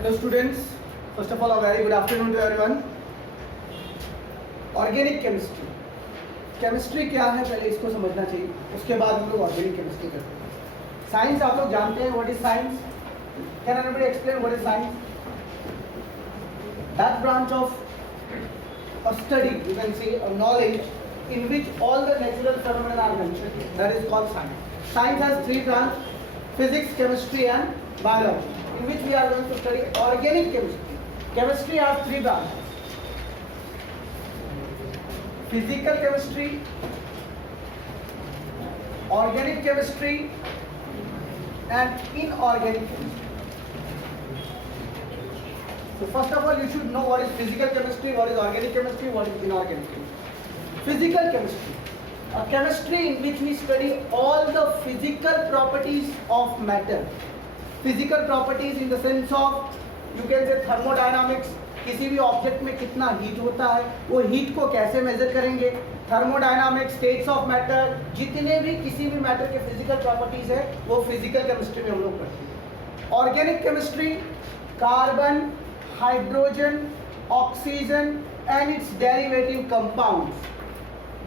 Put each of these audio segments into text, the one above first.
Hello students, first of all a very good afternoon to everyone. Organic chemistry, chemistry क्या है पहले इसको समझना चाहिए, उसके बाद हम लोग ऑर्गेनिक केमिस्ट्री करते हैं. साइंस आप लोग जानते हैं, what is science? Can anybody explain what is science? That branch of a study, you can say a knowledge in which all the natural phenomena are mentioned, that is called science. Science has three branches: physics, chemistry and biology, in which we are going to study organic chemistry. Chemistry has three branches: physical chemistry, organic chemistry and inorganic chemistry. So first of all you should know what is physical chemistry, what is organic chemistry, what is inorganic chemistry. Physical chemistry, a chemistry in which we study all the physical properties of matter. Physical properties in the sense of, you can say thermodynamics, किसी भी object में कितना heat होता है, वो heat को कैसे major करेंगे, थर्मोडायनामिक्स, स्टेट्स ऑफ मैटर, जितने भी किसी भी मैटर के फिजिकल प्रॉपर्टीज है वो फिजिकल केमिस्ट्री में हम लोग पढ़ते हैं. Organic chemistry, carbon, hydrogen, oxygen and its derivative compounds.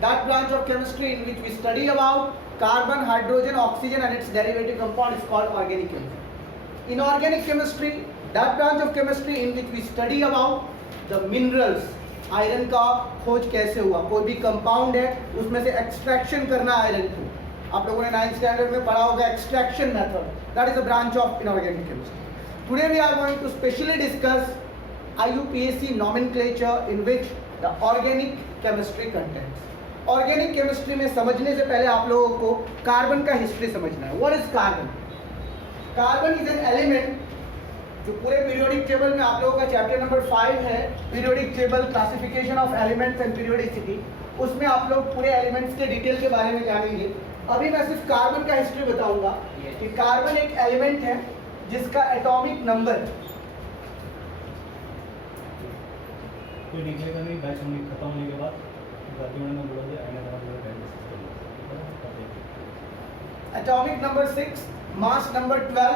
That branch of chemistry in which we study about carbon, hydrogen, oxygen and its derivative compound is called organic chemistry. Inorganic chemistry, that branch of chemistry in which we study about the minerals. Iron का खोज कैसे हुआ, कोई भी compound है उसमें से extraction करना आयरन को, आप लोगों ने 9th स्टैंडर्ड में पढ़ा होगा extraction method. That is a branch of inorganic chemistry. Today we are going to specially discuss IUPAC nomenclature in which the organic chemistry contains. Organic chemistry में समझने से पहले आप लोगों को कार्बन का हिस्ट्री समझना है. What is carbon? Carbon is an element जो पूरे पीरियोडिक टेबल में आप लोगों का चैप्टर नंबर 5 है, periodic table, classification of elements and periodicity, उसमें आप लोग पूरे एलिमेंट्स के डिटेल के बारे में जानेंगे. अभी मैं सिर्फ कार्बन का हिस्ट्री बताऊंगा कि कार्बन एक एलिमेंट है जिसका एटॉमिक नंबर, कोई निकलेगा नहीं, बैच खत्म होने के बाद एटॉमिक नंबर 6, मास नंबर 12.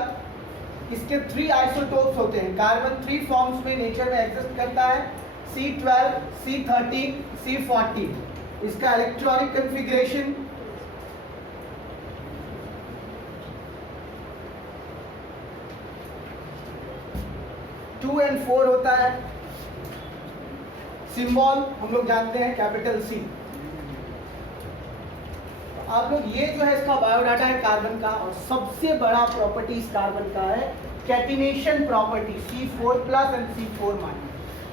इसके 3 आइसोटोप्स होते हैं. कार्बन 3 फॉर्म्स में नेचर में एग्जिस्ट करता है: C12, C13, C14. इसका इलेक्ट्रॉनिक कन्फिग्रेशन 2 and 4 होता है. सिंबल हम लोग जानते हैं कैपिटल C. आप लोग ये जो है इसका बायोडाटा है कार्बन का, और सबसे बड़ा प्रॉपर्टीज कार्बन का है catenation property, C4+ and C4-.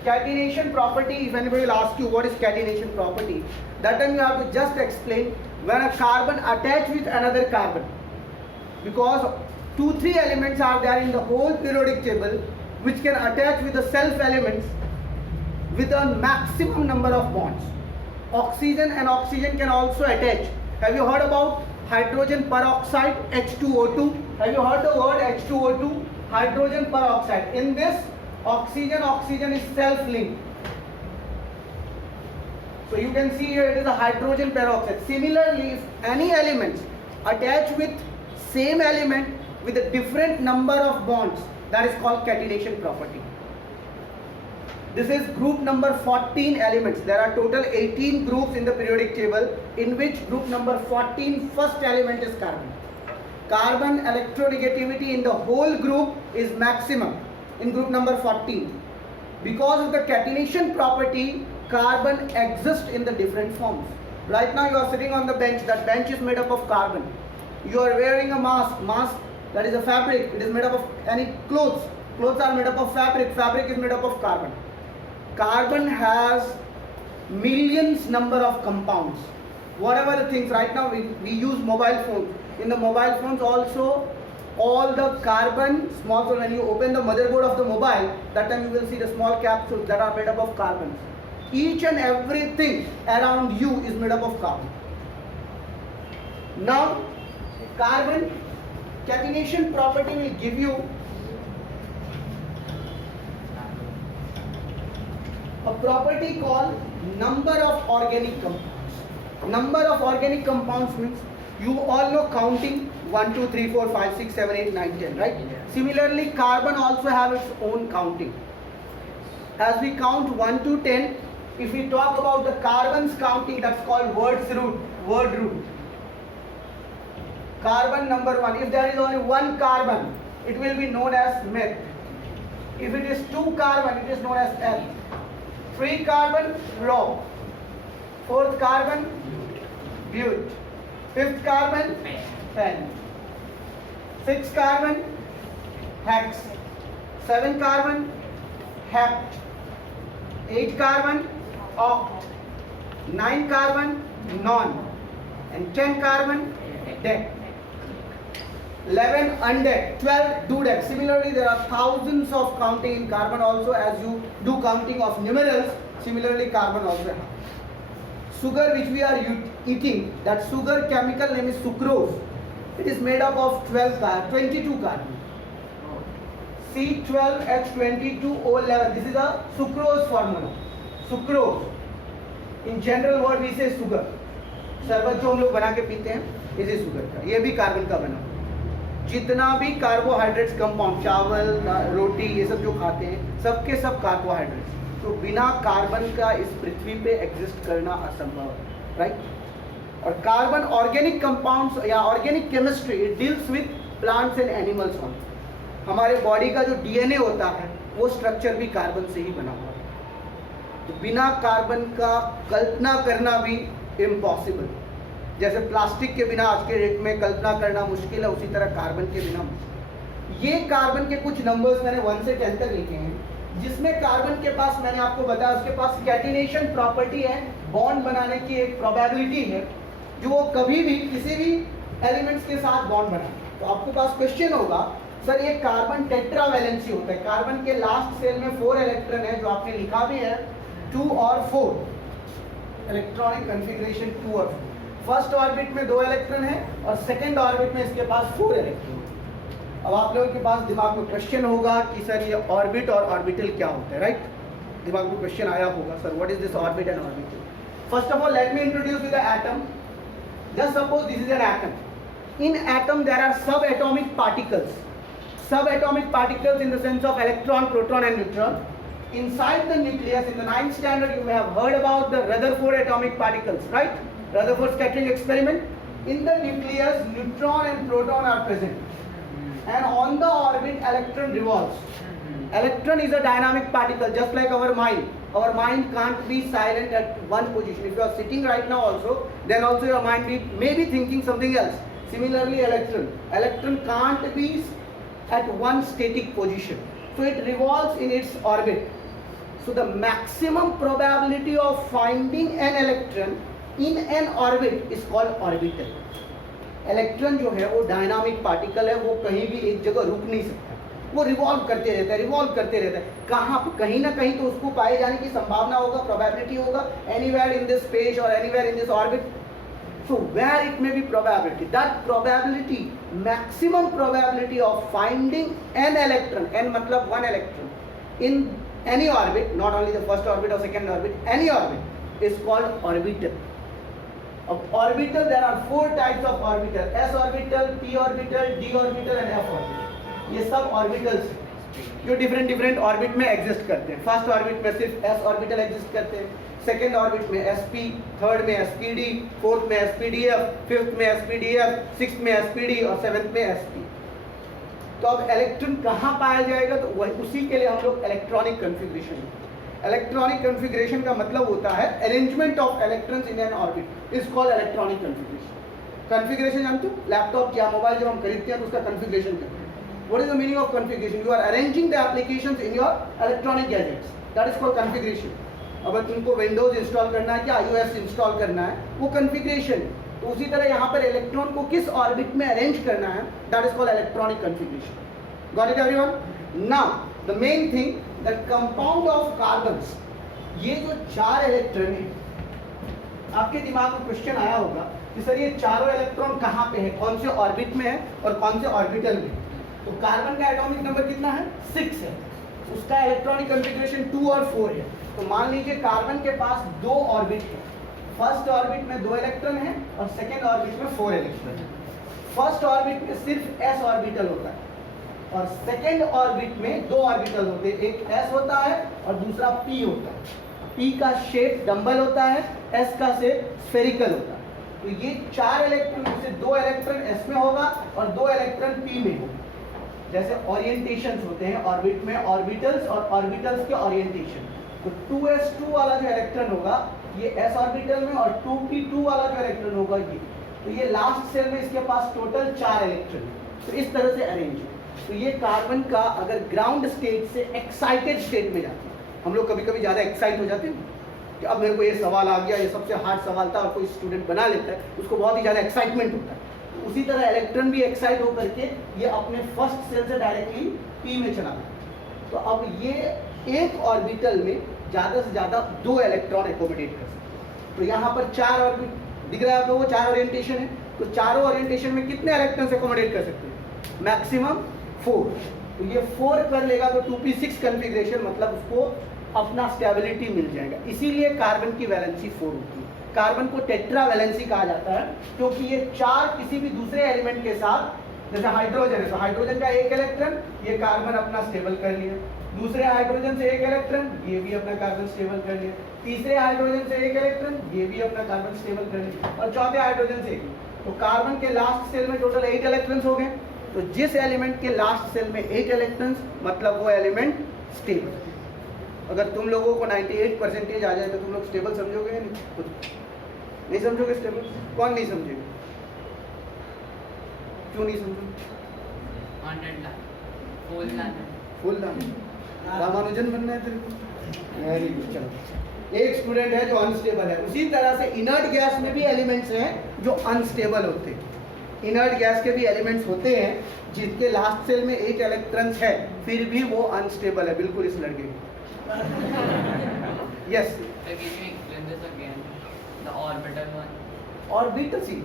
Catenation property, if anybody will ask you what is catenation property, that time you have to just explain when a carbon attach with another carbon, because 2-3 elements are there in the whole periodic table which can attach with the self elements with a maximum number of bonds. Oxygen and oxygen can also attach. Have you heard about hydrogen peroxide, H2O2? Have you heard the word H2O2? Hydrogen peroxide. In this, oxygen is self linked. So you can see here it is a hydrogen peroxide. Similarly, if any elements attach with same element with a different number of bonds, that is called catenation property. This is group number 14 elements. There are total 18 groups in the periodic table, in which group number 14 first element is carbon. Carbon electronegativity in the whole group is maximum in group number 14. Because of the catenation property, carbon exists in the different forms. Right now you are sitting on the bench. That bench is made up of carbon. You are wearing a mask, that is a fabric. It is made up of any clothes. Clothes are made up of fabric. Fabric is made up of carbon. Carbon has millions number of compounds. Whatever the things, right now we use mobile phones. In the mobile phones also, all the carbon, small, so when you open the motherboard of the mobile, that time you will see the small capsules that are made up of carbon. Each and everything around you is made up of carbon. Now, carbon catenation property will give you a property called number of organic compounds. Number of organic compounds means, you all know counting 1 2 3 4 5 6 7 8 9 10, right? Similarly, carbon also have its own counting. As we count 1 to 10, if we talk about the carbon's counting, that's called word root. Carbon number 1, if there is only one carbon, it will be known as meth. If it is 2 carbon, it is known as eth. 3 carbon, pro. 4th carbon, but. 5th carbon, pen. 6th carbon, hex. 7 carbon, hept. 8 carbon, oct. 9 carbon, non. And 10 carbon, dec. 11 undec. 12 dudec. Similarly, there are thousands of counting in carbon also. As you do counting of numerals, similarly carbon also have. Sugar which we are eating, that sugar chemical name is sucrose. It is made up of 22 carbon. C12H22O11. This is a sucrose formula. Sucrose. In general word we say sugar. शरबत जो हम लोग बना के पीते हैं, इसे sugar का, ये भी कार्बन का बना। जितना भी कार्बोहाइड्रेट्स कंपाउंड, चावल, रोटी, ये सब जो खाते हैं, सबके सब कार्बोहाइड्रेट्स। तो बिना कार्बन का इस पृथ्वी पे एग्जिस्ट करना असंभव है, राइट? और कार्बन ऑर्गेनिक कंपाउंड्स या organic chemistry deals with plants and animals on. हमारे बॉडी का जो डीएनए होता है वो स्ट्रक्चर भी कार्बन से ही बना हुआ है। तो बिना कार्बन का कल्पना करना भी इम्पॉसिबल। जैसे प्लास्टिक के बिना आज के डेट में कल्पना करना मुश्किल है, उसी तरह कार्बन के बिना मुश्किल। ये कार्बन के कुछ नंबर्स मैंने 1 से 10 तक लिखे हैं, जिसमें कार्बन के पास मैंने आपको बताया उसके पास कैटिनेशन प्रॉपर्टी है, बॉन्ड बनाने की एक प्रोबेबिलिटी है, जो वो कभी भी किसी भी एलिमेंट्स के साथ बॉन्ड बनाए। तो आपके पास क्वेश्चन होगा, सर ये कार्बन टेट्रावैलेंसी होता है, कार्बन के लास्ट सेल में 4 इलेक्ट्रॉन है, जो आपने लिखा भी है 2 और 4, इलेक्ट्रॉनिक कॉन्फ़िगरेशन 2 और 4। फर्स्ट ऑर्बिट में 2 इलेक्ट्रॉन है और सेकंड ऑर्बिट में इसके पास 4 इलेक्ट्रॉन। अब आप लोगों के पास दिमाग में क्वेश्चन होगा कि सर ये ऑर्बिट और ऑर्बिटल क्या होता है, राइट? दिमाग में क्वेश्चन आया होगा, sir what is this orbit and orbital? First of all let me introduce with the atom. Just suppose this is an atom. In atom there are sub atomic particles. Sub atomic particles in the sense of electron, proton and neutron. Inside the nucleus, in the 9th standard, you may have heard about the Rutherford atomic particles, right? Rutherford scattering experiment. In the nucleus, neutron and proton are present, and on the orbit, electron revolves. Electron is a dynamic particle, just like our mind. Our mind can't be silent at one position. If you are sitting right now also, then also your mind may be thinking something else. Similarly, electron can't be at one static position, so it revolves in its orbit. So the maximum probability of finding an electron in an orbit is called orbital. Electron जो है वो dynamic particle है, वो कहीं भी एक जगह रुक नहीं सकता, वो रिवॉल्व करते रहता है, कहाँ कहीं ना कहीं तो उसको पाए जाने की संभावना होगा, प्रोबेबिलिटी होगा, एनीवेयर इन दिस स्पेस और anywhere in this orbit. So where it may be probability, that probability, maximum probability of finding an electron, n मतलब one electron, in any orbit, not only the first orbit or second orbit, any orbit, is called orbital. Of orbital there are 4 types of orbital: s orbital, p orbital, d orbital and f orbital. ये सब orbitals जो different orbit में exist करते हैं। First orbit में सिर्फ s orbital exist करते हैं, सेकेंड ऑर्बिट में sp, थर्ड में spd, फोर्थ में spdf, फिफ्थ में spdf, सिक्स्थ में spd और सेवेंथ में sp। तो अब इलेक्ट्रॉन कहाँ पाया जाएगा? तो वही उसी के लिए हम लोग इलेक्ट्रॉनिक कॉन्फ़िगरेशन। इलेक्ट्रॉनिक कॉन्फ़िगरेशन का मतलब होता है arrangement of electrons in an orbit, is called electronic configuration. Configuration जानते हो? लैपटॉप या मोबाइल जब हम खरीदते हैं तो उसका कॉन्फ़िगरेशन करते हैं। What is the meaning of configuration? You are arranging the applications in your electronic gadgets. That is called configuration. अगर तुमको Windows इंस्टॉल करना है या iOS इंस्टॉल करना है, वो configuration। तो उसी तरह यहाँ पर इलेक्ट्रॉन को किस ऑर्बिट में अरेंज करना है, that is called electronic configuration. Got it everyone? Now the main thing, the compound of carbons, ये जो 4 इलेक्ट्रॉन है, आपके दिमाग में क्वेश्चन आया होगा कि सर ये चारों इलेक्ट्रॉन कहाँ पे है, कौन से ऑर्बिट में है और कौन से ऑर्बिटल में? तो कार्बन का एटॉमिक नंबर कितना है? 6 है, उसका इलेक्ट्रॉनिक कॉन्फ़िगरेशन 2 और 4 है। तो मान लीजिए कार्बन के पास 2 ऑर्बिट है, फर्स्ट ऑर्बिट में 2 इलेक्ट्रॉन है और सेकेंड ऑर्बिट में 4 इलेक्ट्रॉन है। फर्स्ट ऑर्बिट में सिर्फ s ऑर्बिटल होता है और सेकेंड ऑर्बिट में दो ऑर्बिटल होते हैं, एक s होता है और दूसरा p होता है। p का शेप डंबल होता है, s का शेप स्फेरिकल होता है। तो ये 4 इलेक्ट्रॉन में से 2 इलेक्ट्रॉन s में होगा और 2 इलेक्ट्रॉन p में होगा। जैसे ओरिएंटेशंस होते हैं ऑर्बिट में, ऑर्बिटल्स और ऑर्बिटल्स के ओरिएंटेशन। तो 2s2 वाला जो इलेक्ट्रॉन होगा ये s ऑर्बिटल में और 2p2 वाला जो इलेक्ट्रॉन होगा ये, तो ये लास्ट सेल में इसके पास टोटल 4 इलेक्ट्रॉन। तो इस तरह से अरेंज है। तो ये कार्बन का अगर ग्राउंड स्टेट से एक्साइटेड स्टेट में जाती है, हम लोग कभी कभी ज़्यादा एक्साइट हो जाते हैं कि अब मेरे को ये सवाल आ गया, ये सबसे हार्ड सवाल था और कोई स्टूडेंट बना लेता है, उसको बहुत ही ज़्यादा एक्साइटमेंट होता है। तो उसी तरह इलेक्ट्रॉन भी एक्साइट होकर के ये अपने फर्स्ट सेल से डायरेक्टली p में चला जाता है। तो अब ये एक ऑर्बिटल में ज़्यादा से ज़्यादा 2 इलेक्ट्रॉन एकोमोडेट कर सकते हैं। तो यहाँ पर 4 ऑर्बिट दिख रहा है आप लोगों को, 4 ओरिएंटेशन है। तो चारों ओरिएंटेशन में कितने इलेक्ट्रॉन्स एकोमोडेट कर सकते हैं? मैक्सिमम 4। तो ये 4 कर लेगा तो 2p6 कॉन्फ़िगरेशन, मतलब उसको अपना स्टेबिलिटी मिल जाएगा। इसीलिए कार्बन की वैलेंसी 4 होती है। कार्बन को टेट्रा वैलेंसी कहा जाता है क्योंकि ये 4 किसी भी दूसरे एलिमेंट के साथ, जैसे हाइड्रोजन है तो हाइड्रोजन का एक इलेक्ट्रॉन ये कार्बन अपना स्टेबल कर लिया, दूसरे हाइड्रोजन से एक इलेक्ट्रॉन ये भी अपना कार्बन स्टेबल कर लिया, तीसरे हाइड्रोजन से एक इलेक्ट्रॉन ये भी अपना कार्बन स्टेबल कर लिया और चौथे हाइड्रोजन से एक। तो कार्बन के लास्ट सेल में टोटल 8 इलेक्ट्रॉन्स हो गए। तो जिस एलिमेंट के लास्ट सेल में 8 इलेक्ट्रॉन्स, मतलब वो एलिमेंट स्टेबल। अगर तुम लोगों को 98% आ जाए तो तुम लोग स्टेबल समझोगे या नहीं समझोगे? स्टेबल कौन नहीं समझेगा? क्यों नहीं समझोगे? फुल रामानुजन बनना है तेरे को? Very good. चलो, एक स्टूडेंट है जो अनस्टेबल है। उसी तरह से इनर्ट गैस में भी एलिमेंट्स हैं जो अनस्टेबल होते हैं। इनर्ट गैस के भी एलिमेंट्स होते हैं जिनके लास्ट सेल में 8 इलेक्ट्रॉन्स है, फिर भी वो अनस्टेबल है, बिल्कुल इस लड़के की। Yes, orbital, see,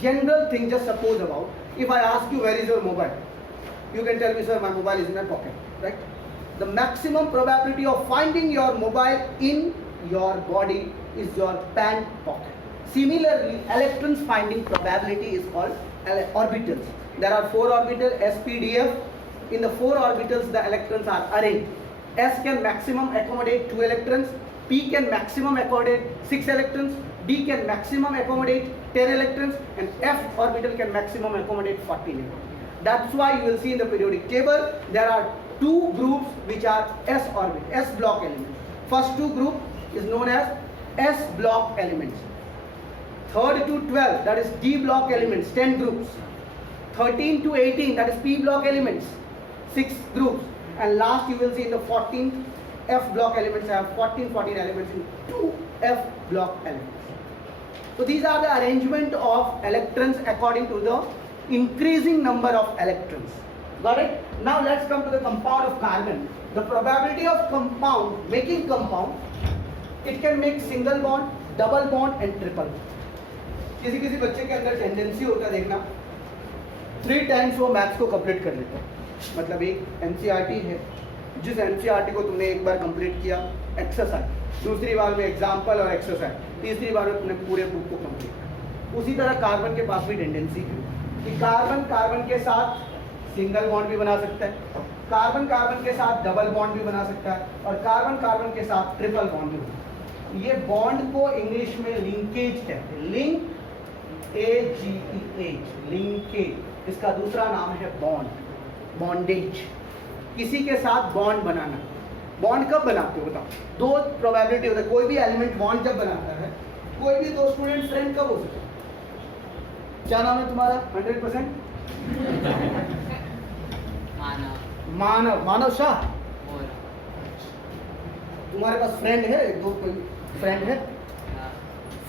general thing, just suppose about, if I ask you where is your mobile, you can tell me, sir, my mobile is in my pocket, right? The maximum probability of finding your mobile in your body is your pant pocket. Similarly, electrons finding probability is called orbitals. There are 4 orbitals, s, p, d, f. In the 4 orbitals, the electrons are arranged. S can maximum accommodate 2 electrons, p can maximum accommodate 6 electrons, d can maximum accommodate 10 electrons, and f orbital can maximum accommodate 14 electrons. That's why you will see in the periodic table there are 2 groups which are s orbit, s block elements. First 2 group is known as s block elements. 3rd to 12, that is d block elements, 10 groups. 13 to 18, that is p block elements, 6 groups. And last you will see in the 14th f block elements, I have 14 elements in 2 f block elements. So these are the arrangement of electrons according to the increasing number of electrons. Got it? Now let's come to the compound of carbon. The probability of compound, making compound, it can make single bond, double bond and triple bond. किसी किसी बच्चे के अंदर tendency होता है देखना 3 times वो maths को कंप्लीट कर लेता है। मतलब एक एनसीईआरटी है, जिस एनसीईआरटी को तुमने एक बार कंप्लीट किया एक्सरसाइज, दूसरी बार में एग्जाम्पल और एक्सरसाइज, तीसरी बार में तुमने पूरे बुक को कंप्लीट किया। उसी तरह कार्बन के पास भी टेंडेंसी है कि कार्बन कार्बन के साथ सिंगल बॉन्ड भी बना सकता है, कार्बन कार्बन के साथ डबल बॉन्ड भी बना सकता है और कार्बन कार्बन के साथ ट्रिपल बॉन्ड भी बना सकता है। ये बॉन्ड को इंग्लिश में लिंकेज कहते हैं, लिंक, AGEH, लिंकेज। इसका दूसरा नाम है बॉन्ड, बॉन्डेज। किसी के साथ बॉन्ड बनाना। बॉन्ड कब बनाते हो बताओ? 2 प्रोबेबिलिटी होता है। कोई भी एलिमेंट बॉन्ड जब बनाता है, कोई भी 2 स्टूडेंट फ्रेंड कब हो सकते हैं? क्या नाम है तुम्हारा? 100%? मानव शाह। तुम्हारे पास फ्रेंड है? 2 कोई फ्रेंड है?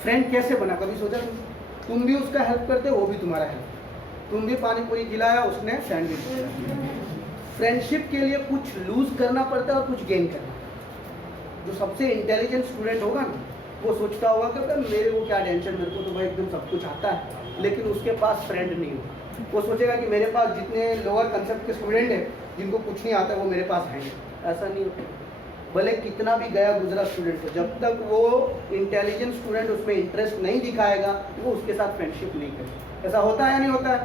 फ्रेंड कैसे बना, कभी सोचा तुम भी उसका हेल्प करते, वो भी तुम्हारा हेल्प। तुम भी पानी पूरी खिलाया, उसने सैंडविच खिलाया। फ्रेंडशिप के लिए कुछ लूज करना पड़ता है और कुछ गेन करना। जो सबसे इंटेलिजेंट स्टूडेंट होगा ना, वो सोचता होगा कि मेरे को क्या टेंशन, मेरे को तो भाई एकदम सब कुछ आता है, लेकिन उसके पास फ्रेंड नहीं होगा। वो सोचेगा कि मेरे पास जितने लोअर कंसेप्ट के स्टूडेंट हैं जिनको कुछ नहीं आता वो मेरे पास हैं। ऐसा नहीं होता। भले कितना भी गया गुजरा स्टूडेंट हो, जब तक वो इंटेलिजेंट स्टूडेंट उसमें इंटरेस्ट नहीं दिखाएगा वो उसके साथ फ्रेंडशिप नहीं करेगा। ऐसा होता है या नहीं होता है?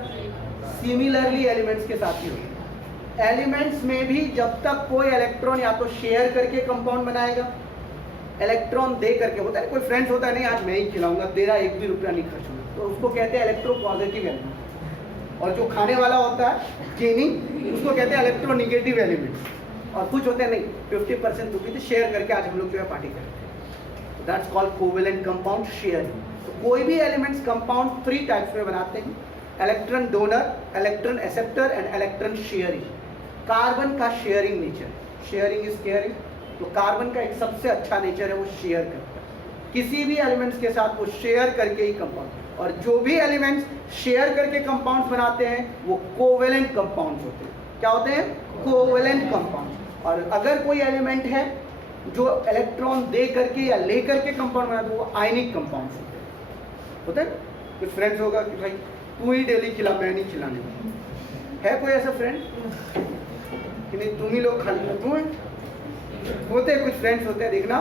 सिमिलरली एलिमेंट्स के साथ ही होता है। एलिमेंट्स में भी जब तक कोई इलेक्ट्रॉन या तो शेयर करके कंपाउंड बनाएगा, इलेक्ट्रॉन दे करके, होता है कोई फ्रेंड्स होता है नहीं आज मैं ही खिलाऊंगा, तेरा 1 भी रुपया नहीं खर्च होगा, तो उसको कहते हैं इलेक्ट्रो पॉजिटिव एलिमेंट। और जो खाने वाला होता है गेनिंग, उसको कहते हैं इलेक्ट्रो निगेटिव एलिमेंट। और कुछ होते हैं नहीं 50% तो भी शेयर करके आज हम लोग जो है पार्टी करते हैं, that's called covalent compound sharing. तो कोई भी एलिमेंट्स कंपाउंड 3 टाइप्स में बनाते हैं, electron donor, electron acceptor and electron sharing. Carbon का sharing nature, sharing is caring, तो कार्बन का एक सबसे अच्छा नेचर है वो शेयर करता है, किसी भी एलिमेंट्स के साथ वो शेयर करके ही कंपाउंड। और जो भी एलिमेंट्स शेयर करके कंपाउंड्स बनाते हैं वो कोवेलेंट कंपाउंड्स होते हैं। क्या होते हैं? Covalent compound. और अगर कोई एलिमेंट है जो इलेक्ट्रॉन दे करके या ले करके कंपाउंड बनाते हैं वो आयनिक कंपाउंड्स होते हैं। कुछ फ्रेंड्स होगा कि भाई तू ही डेली खिला, मैं नहीं खिलाने वाला। है कोई ऐसा फ्रेंड कि नहीं तुम ही लोग खा लेना? तू होते हैं कुछ फ्रेंड्स होते हैं, देखना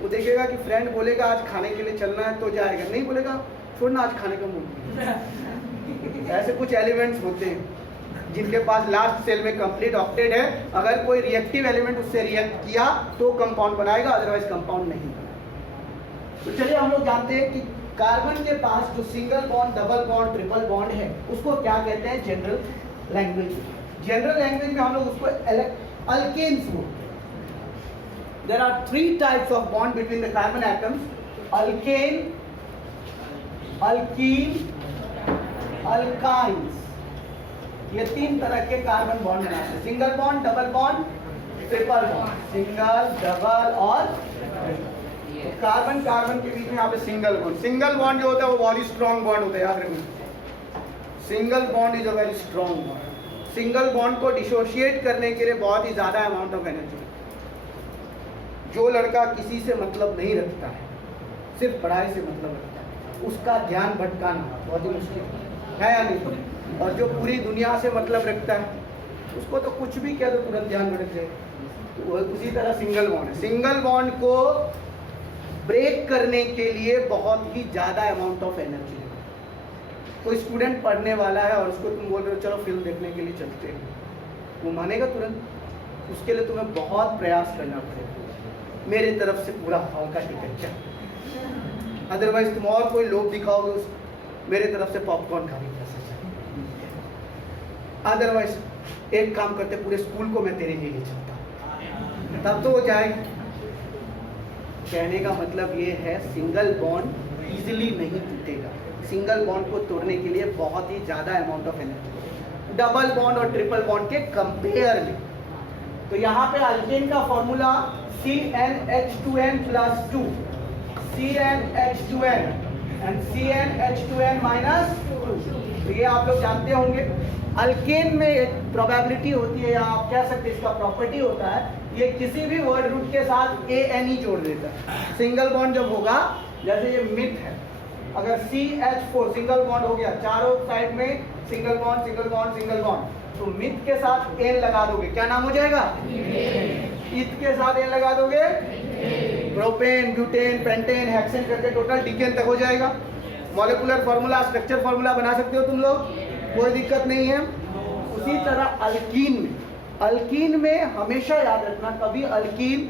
वो देखेगा कि फ्रेंड बोलेगा आज खाने के लिए चलना है तो जाएगा, नहीं बोलेगा छोड़ना आज खाने का मूड। ऐसे कुछ एलिमेंट्स होते हैं जिनके पास लास्ट सेल में कंप्लीट ऑक्टेट है, अगर कोई रिएक्टिव एलिमेंट उससे रिएक्ट किया तो कंपाउंड बनाएगा, अदरवाइज कंपाउंड नहीं बनाएगा। तो चलिए हम लोग जानते हैं कि कार्बन के पास जो single bond, double bond, triple bond है उसको क्या कहते हैं जनरल लैंग्वेज में। जनरल लैंग्वेज में हम लोग उसको अल्केन्स बोलते हैं। There are 3 types of bond between the carbon atoms: alkane, alkene, alkynes। ये 3 तरह के कार्बन बॉन्ड बनाते हैं, single bond, double bond, triple bond. Single, double और कार्बन कार्बन के बीच में यहाँ पे सिंगल बॉन्ड। सिंगल बॉन्ड जो होता है वो बहुत ही स्ट्रॉन्ग बॉन्ड होता है, याद रखना। Single bond is a very strong bond. Single bond को डिसोशिएट करने के लिए बहुत ही ज्यादा अमाउंट ऑफ एनर्जी। जो लड़का किसी से मतलब नहीं रखता है, सिर्फ पढ़ाई से मतलब रखता है, उसका ध्यान भटकाना बहुत ही मुश्किल है या नहीं? और जो पूरी दुनिया से मतलब रखता है उसको तो कुछ भी कह दो तुरंत ध्यान भटक जाए। तो उसी तरह सिंगल बॉन्ड है। सिंगल बॉन्ड को ब्रेक करने के लिए बहुत ही ज़्यादा अमाउंट ऑफ एनर्जी है। कोई स्टूडेंट पढ़ने वाला है और उसको तुम बोल रहे हो चलो फिल्म देखने के लिए चलते हैं, वो मानेगा तुरंत? उसके लिए तुम्हें बहुत प्रयास करना पड़ेगा। मेरे तरफ से पूरा हॉल का टिकट चाहिए, अदरवाइज तुम और कोई लोग दिखाओगे उस मेरे तरफ से पॉपकॉर्न खाने का चाहिए। अदरवाइज एक काम करते पूरे स्कूल को मैं तेरे लिए ले चलता हूँ, तब तो हो जाएगा। कहने का मतलब ये है सिंगल बॉन्ड इजीली नहीं टूटेगा। सिंगल बॉन्ड को तोड़ने के लिए बहुत ही ज़्यादा amount of energy double bond और ट्रिपल बॉन्ड के कंपेयर में। तो यहाँ पे अल्केन का formula CnH2n + 2, CnH2n and CnH2n -2। तो ये आप लोग जानते होंगे। अल्केन में एक प्रोबेबिलिटी होती है या आप कह सकते हैं इसका प्रॉपर्टी होता है, ये किसी भी वर्ड रूट के साथ ANE जोड़ देता है। सिंगल बॉन्ड जब होगा, जैसे ये मिथ है, अगर CH4 सिंगल बॉन्ड हो गया, चारों साइड में single bond single bond single bond, तो मिथ के साथ N लगा दोगे, क्या नाम हो जाएगा? इत के साथ N लगा दोगे, प्रोपेन, ब्यूटेन, पेंटेन, हेक्सेन करके टोटल डिकेन तक हो जाएगा। मॉलिक्यूलर फार्मूला, स्ट्रक्चर फार्मूला बना सकते हो तुम लोग, कोई दिक्कत नहीं है। उसी तरह अल्कीन में हमेशा याद रखना, कभी अल्कीन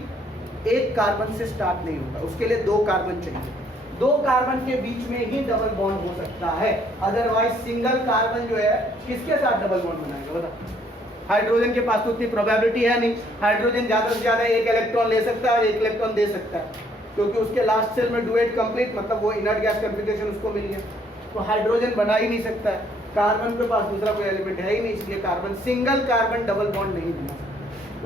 एक कार्बन से स्टार्ट नहीं होता, उसके लिए 2 कार्बन चाहिए। 2 कार्बन के बीच में ही डबल बॉन्ड हो सकता है, अदरवाइज सिंगल कार्बन जो है किसके साथ डबल बॉन्ड बनाएगा बता? हाइड्रोजन के पास तो उतनी प्रोबेबिलिटी है नहीं। हाइड्रोजन ज़्यादा से ज़्यादा 1 इलेक्ट्रॉन ले सकता है और 1 इलेक्ट्रॉन दे सकता है, क्योंकि उसके लास्ट सेल में डुएट कंप्लीट, मतलब वो इनर्ट गैस कॉन्फ़िगरेशन उसको मिल गया, तो हाइड्रोजन बना ही नहीं सकता है। कार्बन के पास दूसरा कोई एलिमेंट है ही नहीं, इसलिए carbon single carbon double bond नहीं बना सकता।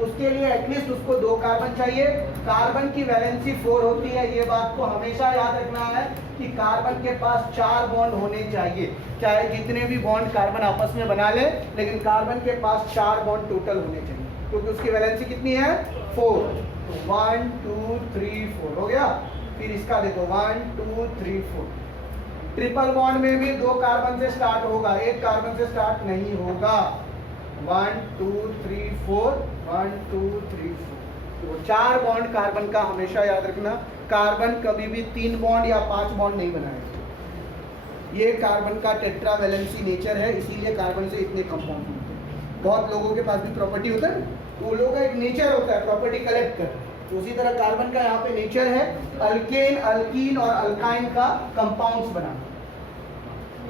उसके लिए एटलीस्ट उसको 2 कार्बन चाहिए। कार्बन की वैलेंसी 4 होती है, ये बात को हमेशा याद रखना है कि कार्बन के पास 4 बॉन्ड होने चाहिए। चाहे जितने भी बॉन्ड कार्बन आपस में बना ले, लेकिन कार्बन के पास 4 बॉन्ड टोटल होने चाहिए, क्योंकि उसकी वैलेंसी कितनी है? 4। तो 1 2 3 4 हो गया। फिर इसका देखो 1 2 3 4। ट्रिपल बॉन्ड में भी 2 कार्बन से स्टार्ट होगा, 1 कार्बन से स्टार्ट नहीं होगा। 1 2 3 4 1 2 3 4। तो 4 बॉन्ड कार्बन का हमेशा याद रखना। कार्बन कभी भी 3 बॉन्ड या 5 बॉन्ड नहीं बनाएगा। ये कार्बन का टेट्रावैलेंसी नेचर है, इसीलिए कार्बन से इतने कंपाउंड होते हैं। बहुत लोगों के पास भी प्रॉपर्टी होता है, तो वो लोगों का एक नेचर होता है प्रॉपर्टी कलेक्ट कर, तो उसी तरह कार्बन का यहाँ पे नेचर है अल्केन, अल्कीन और अल्काइन का कंपाउंड्स बनाना।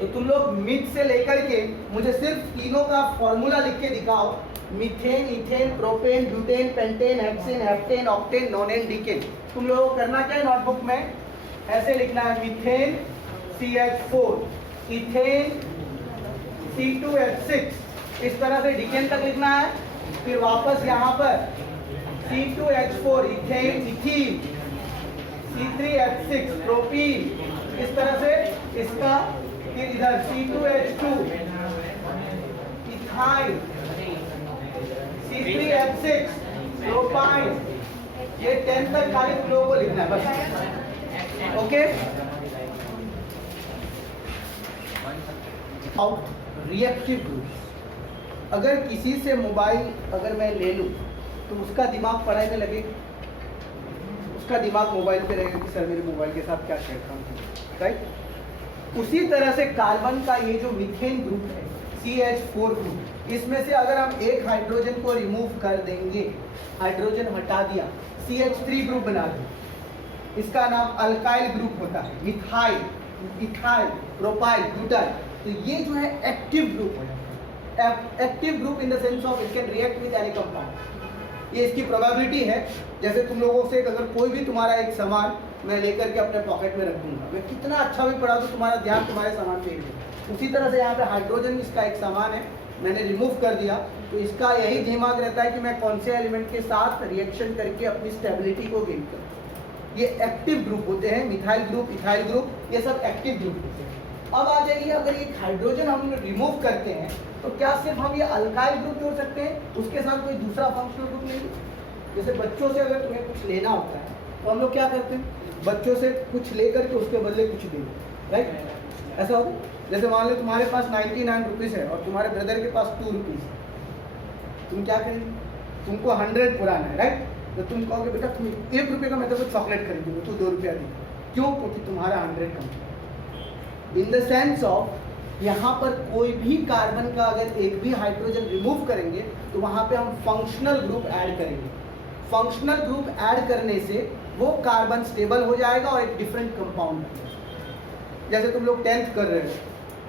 तो तुम लोग मिथ से लेकर के मुझे सिर्फ तीनों का फॉर्मूला लिख के दिखाओ, methane, ethane, propane, butane, pentane, hexane, heptane, octane, नोनेन, decane. तुम लोगों को करना क्या है नोटबुक में ऐसे लिखना है, मीथेन CH4, इथेन C2H6, इस तरह से डीकेन तक लिखना है। फिर वापस यहाँ पर C2H4, ethane, ethene, C3H6, propene, इस तरह से इसका। फिर इधर C2H2, इथाइन, C3H6, प्रोपाइन। ये 10 तक खाली तुम लोगों को लिखना है बस, ओके। Out reactive groups. अगर किसी से मोबाइल अगर मैं ले लूं तो उसका दिमाग पढ़ाई में लगेगा, उसका दिमाग मोबाइल पे रहेगा कि सर मेरे मोबाइल के साथ क्या छेड़खानी है, राइट। उसी तरह से कार्बन का ये जो मीथेन ग्रुप है CH4 ग्रुप, इसमें से अगर हम एक हाइड्रोजन को रिमूव कर देंगे, हाइड्रोजन हटा दिया, CH3 ग्रुप बना दिया, इसका नाम अल्काइल ग्रुप होता है, मिथाइल, इथाइल, प्रोपाइल, ब्यूटाइल। तो ये जो है एक्टिव ग्रुप है। Active group in the sense of it can react with any compound. ये इसकी प्रोबेबिलिटी है। जैसे तुम लोगों से अगर कोई भी तुम्हारा एक सामान मैं लेकर के अपने पॉकेट में रख दूंगा, मैं कितना अच्छा भी पढ़ा तो तुम्हारा ध्यान तुम्हारे सामान पे ही। उसी तरह से यहाँ पे हाइड्रोजन इसका एक सामान है, मैंने रिमूव कर दिया, तो इसका यही दिमाग रहता है कि मैं कौन से एलिमेंट के साथ रिएक्शन करके अपनी स्टेबिलिटी को गेन करूँ। ये एक्टिव ग्रुप होते हैं, मिथाइल ग्रुप, इथाइल ग्रुप, ये सब एक्टिव ग्रुप होते हैं। अब आ जाइए, अगर ये हाइड्रोजन हम रिमूव करते हैं तो क्या सिर्फ हम ये अल्काइल ग्रुप जोड़ सकते हैं, उसके साथ कोई दूसरा फंक्शनल ग्रुप नहीं? जैसे बच्चों से अगर तुम्हें कुछ लेना होता है तो हम लोग क्या करते हैं, बच्चों से कुछ लेकर के उसके बदले कुछ दे, राइट? ऐसा होता है। जैसे मान लो तुम्हारे पास 99 रुपीज़ है और तुम्हारे ब्रदर के पास 2 रुपीज़ है, तुम क्या करेंगे? तुमको 100 पुराना है, राइट? तो तुम कहोगे बेटा तुम 1 रुपये का मैं तेरे को चॉकलेट खरीदूंगा, तू 2 रुपया दे। क्यों? क्योंकि तुम्हारा 100 कम है। इन द सेंस ऑफ यहाँ पर कोई भी कार्बन का अगर एक भी हाइड्रोजन रिमूव करेंगे तो वहाँ पे हम फंक्शनल ग्रुप ऐड करेंगे। फंक्शनल ग्रुप ऐड करने से वो कार्बन स्टेबल हो जाएगा और एक डिफरेंट कंपाउंड बन जाएगा। जैसे तुम लोग 10th कर रहे हो,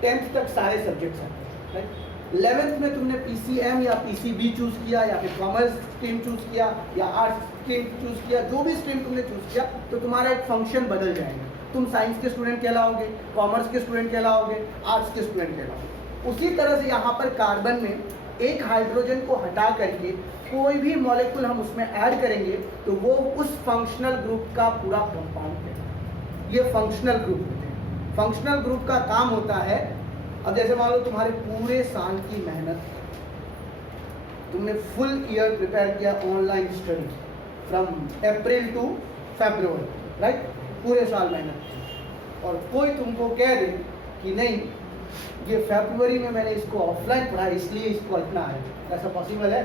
10th तक सारे सब्जेक्ट्स हैं, राइट? 11th में तुमने PCM या PCB चूज़ किया या फिर कॉमर्स स्ट्रीम चूज़ किया या आर्ट्स स्ट्रीम चूज़ किया, जो भी स्ट्रीम तुमने चूज़ किया तो तुम्हारा एक फंक्शन बदल जाएगा। तुम साइंस के स्टूडेंट कहलाओगे, कॉमर्स के स्टूडेंट कहलाओगे, आर्ट्स के स्टूडेंट कहलाओगे। उसी तरह से यहाँ पर कार्बन में एक हाइड्रोजन को हटा करके कोई भी मॉलिक्यूल हम उसमें ऐड करेंगे तो वो उस फंक्शनल ग्रुप का पूरा कंपाउंड है। ये फंक्शनल ग्रुप होते हैं। फंक्शनल ग्रुप का काम होता है, अब जैसे मान लो तुम्हारे पूरे साल की मेहनत, तुमने फुल ईयर प्रिपेयर किया online study from April to February, right? पूरे साल मेहनत की, और कोई तुमको कह दे कि नहीं ये फरवरी में मैंने इसको ऑफलाइन पढ़ा इसलिए इसको इतना है, ऐसा पॉसिबल है?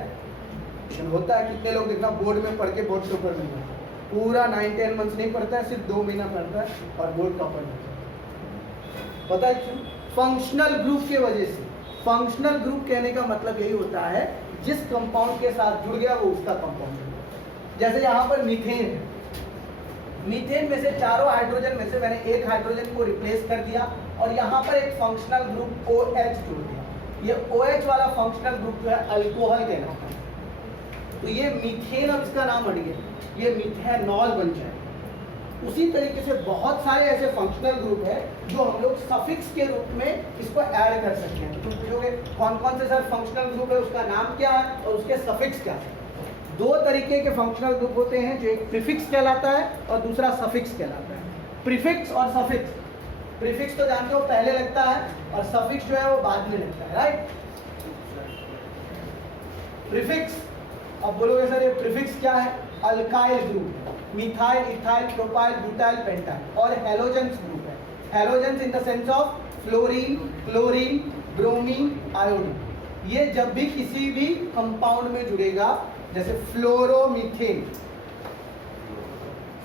होता है। कितने लोग देखना बोर्ड में पढ़ के बोर्ड टॉपर नहीं होता, पूरा 9-10 मंथ्स नहीं पढ़ता है, सिर्फ 2 महीना पढ़ता है और बोर्ड टॉपर नहीं होता। पता है क्यों? फंक्शनल ग्रुप के वजह से। फंक्शनल ग्रुप कहने का मतलब यही होता है जिस कंपाउंड के साथ जुड़ गया वो उसका कंपाउंड है। जैसे यहाँ पर मीथेन है, मीथेन में से चारों हाइड्रोजन में से मैंने एक हाइड्रोजन को रिप्लेस कर दिया और यहाँ पर एक फंक्शनल ग्रुप OH जोड़ दिया। ये OH वाला फंक्शनल ग्रुप जो है अल्कोहल कहलाता है। तो ये मीथेन, अब इसका नाम हट गया, ये मिथेनॉल बन जाए। उसी तरीके से बहुत सारे ऐसे फंक्शनल ग्रुप है जो हम लोग सफिक्स के रूप में इसको ऐड कर सकते हैं। तो तुम पूछोगे कौन कौन से सर फंक्शनल ग्रुप है, उसका नाम क्या है और उसके सफिक्स क्या है? 2 तरीके के फंक्शनल ग्रुप होते हैं, जो एक प्रीफिक्स कहलाता है और दूसरा सफिक्स कहलाता है। प्रीफिक्स और सफिक्स, प्रीफिक्स तो जानते हो पहले लगता है और सफिक्स जो है वो बाद में लगता है, राइट? प्रीफिक्स, अब बोलोगे सर ये प्रीफिक्स क्या है? Alkyl group, methyl, ethyl, propyl, butyl, pentyl, और हैलोजेंस ग्रुप है। Halogens in the sense of fluorine, chlorine, bromine, iodine. ये जब भी किसी भी कंपाउंड में जुड़ेगा, जैसे फ्लोरोमीथेन,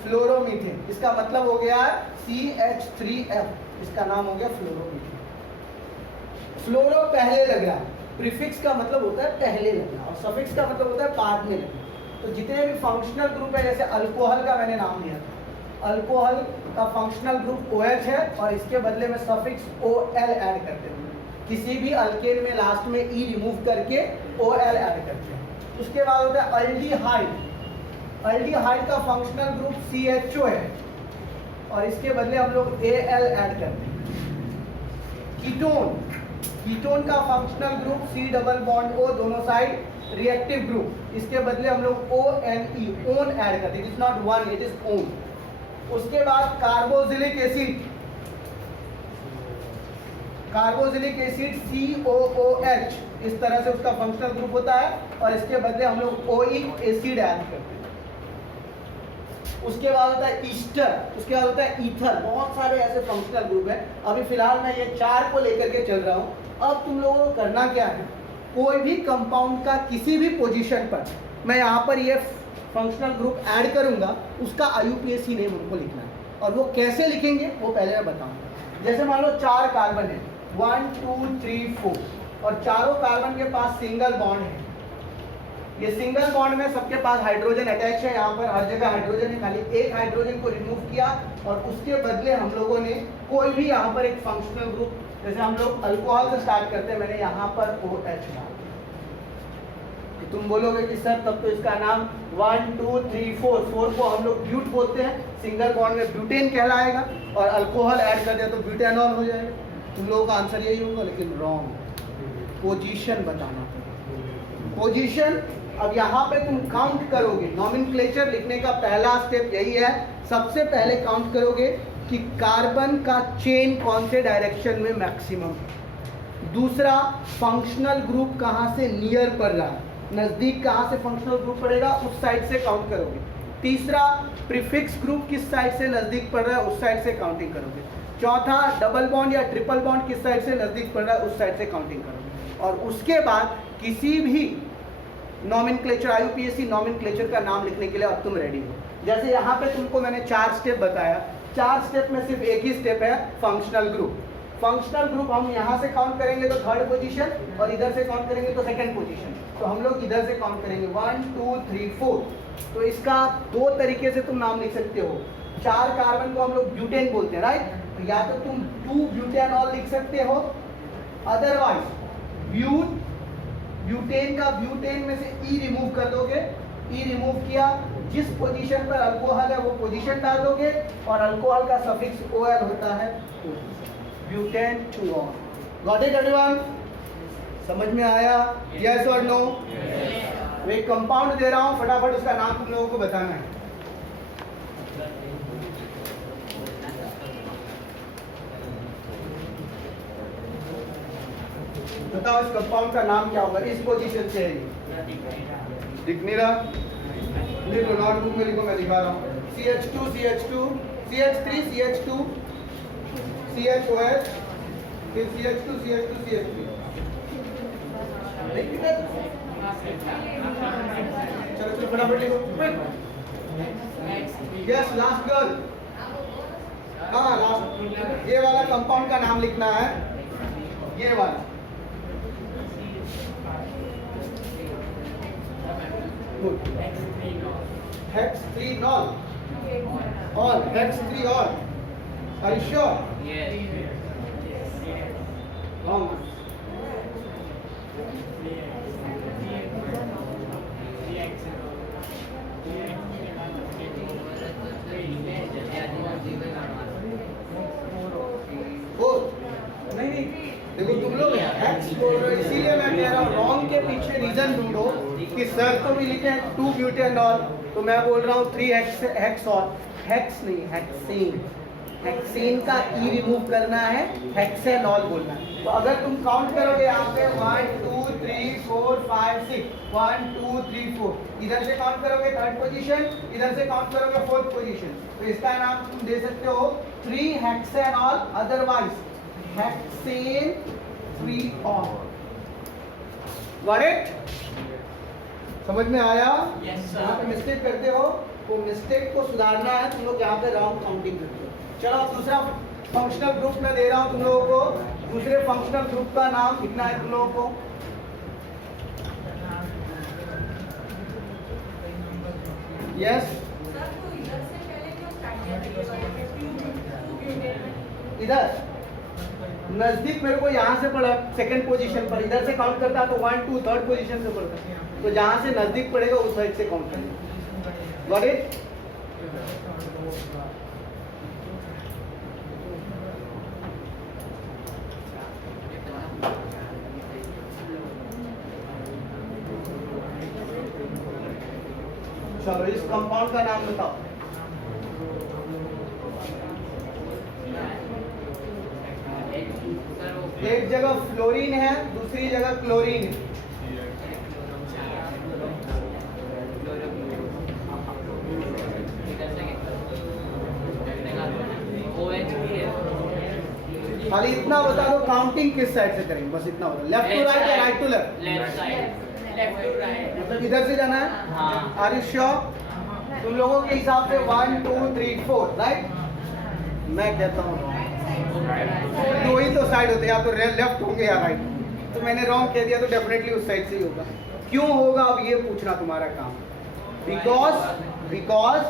फ्लोरोमीथेन इसका मतलब हो गया CH3F, इसका नाम हो गया फ्लोरोमीथेन। फ्लोरो पहले लग रहा है, प्रीफिक्स का मतलब होता है पहले लगना और सफिक्स का मतलब होता है बाद में लगना। तो जितने भी फंक्शनल ग्रुप है, जैसे अल्कोहल का मैंने नाम लिया था, अल्कोहल का फंक्शनल ग्रुप OH है और इसके बदले में सफिक्स OL ऐड करते हैं। किसी भी अल्केन में लास्ट में E रिमूव करके OL ऐड करते हैं। उसके बाद होता है अल्डिहाइड। अल्डिहाइड का फंक्शनल ग्रुप CHO है और इसके बदले हम लोग AL ऐड करते हैं। कीटोन, कीटोन का functional group C double bond O, दोनों साइड रिएक्टिव ग्रुप, इसके बदले हम लोग ONE, ओन ऐड करते हैं। It is not one, it is own. उसके बाद carboxylic acid, carboxylic acid COOH, इस तरह से उसका फंक्शनल ग्रुप होता है और इसके बदले हम लोग ओइक एसिड ऐड करते हैं। उसके बाद होता है ईस्टर, उसके बाद होता है ईथर। बहुत सारे ऐसे फंक्शनल ग्रुप हैं। अभी फिलहाल मैं ये 4 को लेकर के चल रहा हूँ। अब तुम लोगों को करना क्या है, कोई भी कंपाउंड का किसी भी पोजीशन पर मैं यहाँ पर ये फंक्शनल ग्रुप ऐड करूँगा, उसका IUPAC नेम उनको लिखना है। और वो कैसे लिखेंगे वो पहले मैं बताऊँगा। जैसे मान लो 4 कार्बन है, 1 2 3 4, और चारों कार्बन के पास सिंगल बॉन्ड है। ये सिंगल बॉन्ड में सबके पास हाइड्रोजन अटैच है, यहाँ पर हर जगह हाइड्रोजन है, खाली एक हाइड्रोजन को रिमूव किया और उसके बदले हम लोगों ने कोई भी यहाँ पर एक फंक्शनल ग्रुप, जैसे हम लोग अल्कोहल से स्टार्ट करते हैं, मैंने यहाँ पर OH डाल दिया। तुम बोलोगे कि सर तब तो इसका नाम 1 2 3 4 को हम लोग ब्यूट बोलते हैं, सिंगल बॉन्ड में ब्यूटेन कहलाएगा, और अल्कोहल ऐड कर दिया तो ब्यूटेनॉल हो जाएगा। तुम लोगों का आंसर यही होगा, लेकिन रॉन्ग। पोजीशन बताना पड़ेगा, पोजीशन। अब यहाँ पे तुम काउंट करोगे, नॉमेनक्लेचर लिखने का पहला स्टेप यही है। सबसे पहले काउंट करोगे कि कार्बन का चेन कौन से डायरेक्शन में मैक्सिमम है। दूसरा, फंक्शनल ग्रुप कहाँ से नियर पड़ रहा है, नज़दीक कहाँ से फंक्शनल ग्रुप पड़ेगा, उस साइड से काउंट करोगे। तीसरा, प्रीफिक्स ग्रुप किस साइड से नज़दीक पड़ रहा है, उस साइड से काउंटिंग करोगे। चौथा, डबल बॉन्ड या ट्रिपल बॉन्ड किस साइड से नज़दीक पड़ रहा है, उस साइड से काउंटिंग करोगे। और उसके बाद किसी भी नॉमेनक्लेचर, IUPAC नॉमेनक्लेचर का नाम लिखने के लिए अब तुम रेडी हो। जैसे यहाँ पे तुमको मैंने 4 स्टेप बताया, 4 स्टेप में सिर्फ एक ही स्टेप है फंक्शनल ग्रुप। फंक्शनल ग्रुप हम यहाँ से काउंट करेंगे तो 3rd पोजीशन, और इधर से काउंट करेंगे तो 2nd पोजीशन। तो हम लोग इधर से काउंट करेंगे 1 2 3 4। तो इसका 2 तरीके से तुम नाम लिख सकते हो। 4 कार्बन को हम लोग ब्यूटेन बोलते हैं, राइट। तो या तो तुम 2 ब्यूटेनॉल लिख सकते हो, अदरवाइज ब्यूटेन का ब्यूटेन में से E रिमूव कर दोगे। E रिमूव किया, जिस पोजीशन पर अल्कोहल है वो पोजीशन डाल दोगे, और अल्कोहल का सफिक्स OL होता है ब्यूटेन 2-ऑन। Got it everyone? समझ में आया? यस और नो? मैं एक कंपाउंड दे रहा हूँ, फटाफट उसका नाम तुम लोगों को बताना है। बताओ इस कंपाउंड का नाम क्या होगा, इस पोजीशन से है ये। दिख नहीं रहा? लिखो, नोटबुक में लिखो, मैं दिखा रहा हूँ। CH2 CH2 CH3 CH2 CHOH, फिर CH2 CH2 CH3। चलो चलो फटाफट लिखो। Yes, last girl. हाँ, लास्ट, ये वाला कंपाउंड का नाम लिखना है, ये वाला। Hex3nol. All. Hex3 all. Are you sure? Yes. Wrong. नहीं, देखो तुम लोग हेक्स बोल रहे हो, इसीलिए मैं कह रहा हूँ रॉन्ग के पीछे रीजन ढूंढो। कि सर तो भी लिखे 2 ब्यूटेनॉल, तो मैं बोल रहा हूँ 3 हेक्सॉल। हेक्स नहीं, हेक्सेन। हेक्सेन का E रिमूव करना है, हेक्सेनॉल बोलना है। तो अगर तुम काउंट करोगे यहाँ पे 1 2 3 4 5 6, 1 2 3 4, इधर से काउंट करोगे 3rd पोजीशन, इधर से काउंट करोगे 4th पोजीशन। तो इसका नाम तुम दे सकते हो 3 हेक्सेनॉल, अदरवाइज हेक्सेन 3-ऑन। Got it? समझ में आया? यहाँ पे मिस्टेक करते हो, वो मिस्टेक को सुधारना है। तुम लोग यहाँ पे राउंड काउंटिंग करते हो। चलो अब दूसरा फंक्शनल ग्रुप में दे रहा हूं तुम लोगों को, दूसरे फंक्शनल ग्रुप का नाम लिखना है तुम लोगों को। यस, इधर नजदीक मेरे को यहाँ से पड़ा सेकंड पोजीशन पर, इधर से काउंट करता तो 1 2 थर्ड पोजीशन से पड़ता, तो जहाँ से नजदीक पड़ेगा उस साइड से काउंट करेंगे। Got it? चलो इस कंपाउंड का नाम बताओ। एक जगह फ्लोरीन है, दूसरी जगह क्लोरीन है। खाली इतना बता दो काउंटिंग किस साइड से करेंगे, बस इतना बता। लेफ्ट टू राइट या right to left? Left side, left to right. मतलब इधर से जाना है? हाँ। Are you sure? तुम लोगों के हिसाब से 1 2 3 4 राइट? मैं कहता हूँ दो ही तो साइड होते हैं, या तो लेफ्ट होंगे या राइट। तो मैंने रॉन्ग कह दिया तो डेफिनेटली उस साइड से ही होगा। क्यों होगा अब ये पूछना तुम्हारा काम। Because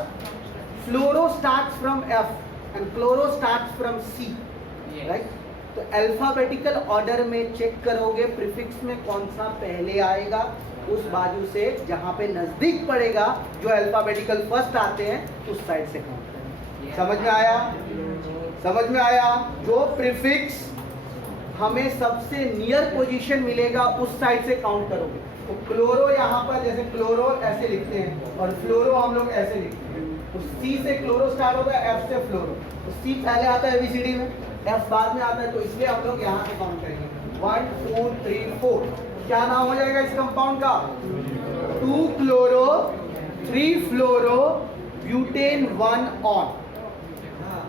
fluoro starts from F and chloro starts from C, right? तो अल्फाबेटिकल ऑर्डर में चेक करोगे प्रीफिक्स में कौन सा पहले आएगा, उस बाजू से जहां पे नजदीक पड़ेगा जो अल्फाबेटिकल फर्स्ट आते हैं उस साइड से काउंट करेंगे। समझ में आया? समझ में आया? जो प्रीफिक्स हमें सबसे नियर पोजीशन मिलेगा उस साइड से काउंट करोगे। तो क्लोरो यहाँ पर जैसे क्लोरो ऐसे लिखते हैं और फ्लोरो हम लोग ऐसे लिखते हैं। तो सी से क्लोरो स्टार्ट होता है, एफ से फ्लोरो। तो सी पहले आता है एबीसीडी में, एफ बाद में आता है, तो इसलिए हम लोग यहाँ से काउंट करेंगे 1 2 3 4। क्या नाम हो जाएगा इस कंपाउंड का? 2 chloro 3 fluoro butane 1 all,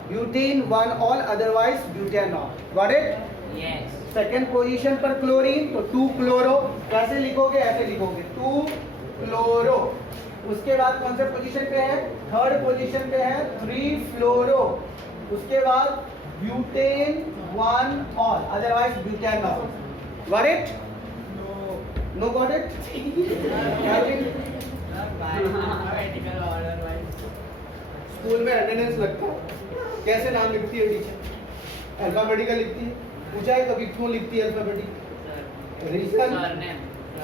butane 1 all, otherwise butanol. Got it? Yes. Second position पर क्लोरीन, तो 2 क्लोरो कैसे लिखोगे? ऐसे लिखोगे 2 क्लोरो। उसके बाद कौन से पोजीशन पे है? थर्ड पोजीशन पे है 3 फ्लोरो। उसके बाद butane 1 all, otherwise butanol. Got it? Know got it? School में अटेंडेंस लगता है, कैसे नाम लिखती है टीचर? अल्फाबेटिकल लिखती है। पूछा है कभी क्यों लिखती है अल्फाबेटिकल? रीजन?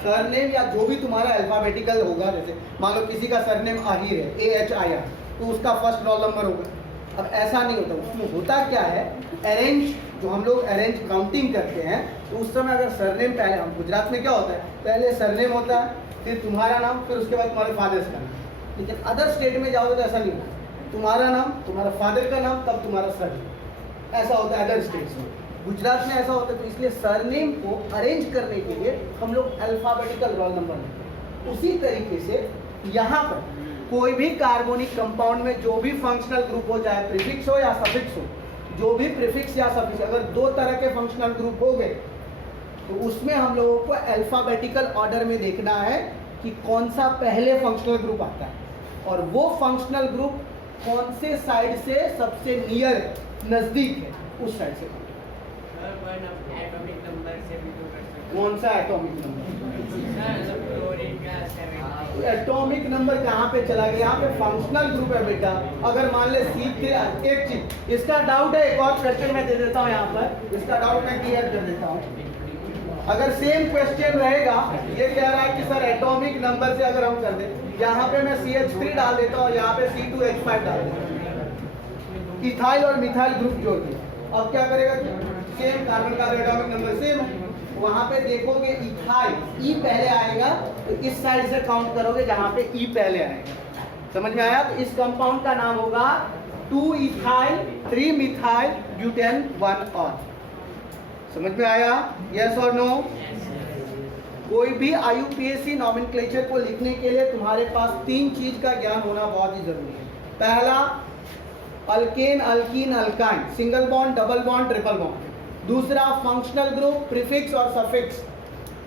सरनेम या जो भी तुम्हारा अल्फाबेटिकल होगा, जैसे मान लो किसी का सरनेम आहिर है, AHIR, तो उसका फर्स्ट रोल नंबर होगा। अब ऐसा नहीं होता, उसमें होता क्या है, अरेंज, जो हम लोग अरेंज काउंटिंग करते हैं, तो उस समय अगर सरनेम पहले, हम गुजरात में क्या होता है, पहले सरनेम होता है, फिर तुम्हारा नाम, फिर उसके बाद तुम्हारे फादर्स का नाम। लेकिन अदर स्टेट में जाओगे तो ऐसा नहीं होता, तुम्हारा नाम, तुम्हारा फादर का नाम, तब तुम्हारा सरनेम, ऐसा होता है अदर स्टेट्स में। गुजरात में ऐसा होता है, तो इसलिए सरनेम को अरेंज करने के लिए हम लोग अल्फाबेटिकल रोल नंबर लेते हैं। उसी तरीके से यहाँ पर कोई भी कार्बोनिक कंपाउंड में जो भी फंक्शनल ग्रुप हो, चाहे प्रीफिक्स हो या सफिक्स हो, जो भी प्रीफिक्स या सफिक्स, अगर दो तरह के फंक्शनल ग्रुप हो गए तो उसमें हम लोगों को अल्फाबेटिकल ऑर्डर में देखना है कि कौन सा पहले फंक्शनल ग्रुप आता है और वो फंक्शनल ग्रुप कौन से साइड से सबसे नियर, नजदीक है, उस साइड से। कौन सा एटॉमिक नंबर? एटॉमिक नंबर कहाँ पे चला गया? यहाँ पे फंक्शनल ग्रुप है बेटा। अगर मान ले C3, एक चीज इसका डाउट है, एक और क्वेश्चन मैं दे देता हूँ यहाँ पर, इसका डाउट मैं क्लियर कर देता हूँ। अगर सेम क्वेश्चन रहेगा, ये कह रहा है कि सर एटॉमिक नंबर से अगर हम कर दें, यहाँ पे मैं CH3 डाल देता हूँ और यहाँ पे C2H5 डाल देता हूँ, इथाइल और मिथाइल ग्रुप जोड़ दिया। अब क्या करेगा? सेम कार्बन का एटॉमिक नंबर सेम है, वहां पे देखोगे इथाइल, ई पहले आएगा, तो इस साइड से काउंट करोगे जहां पे ई पहले आएगा। समझ में आया? तो इस कंपाउंड का नाम होगा 2 इथाइल 3 मिथाइल ब्यूटेन 1 ऑल। समझ में आया? यस और नो? कोई भी IUPAC नॉमेनक्लेचर को लिखने के लिए तुम्हारे पास 3 चीज का ज्ञान होना बहुत ही जरूरी है। पहला, alkane, alkyne, alkyne, single bond, double bond, triple bond. दूसरा, फंक्शनल ग्रुप, प्रीफिक्स और सफिक्स।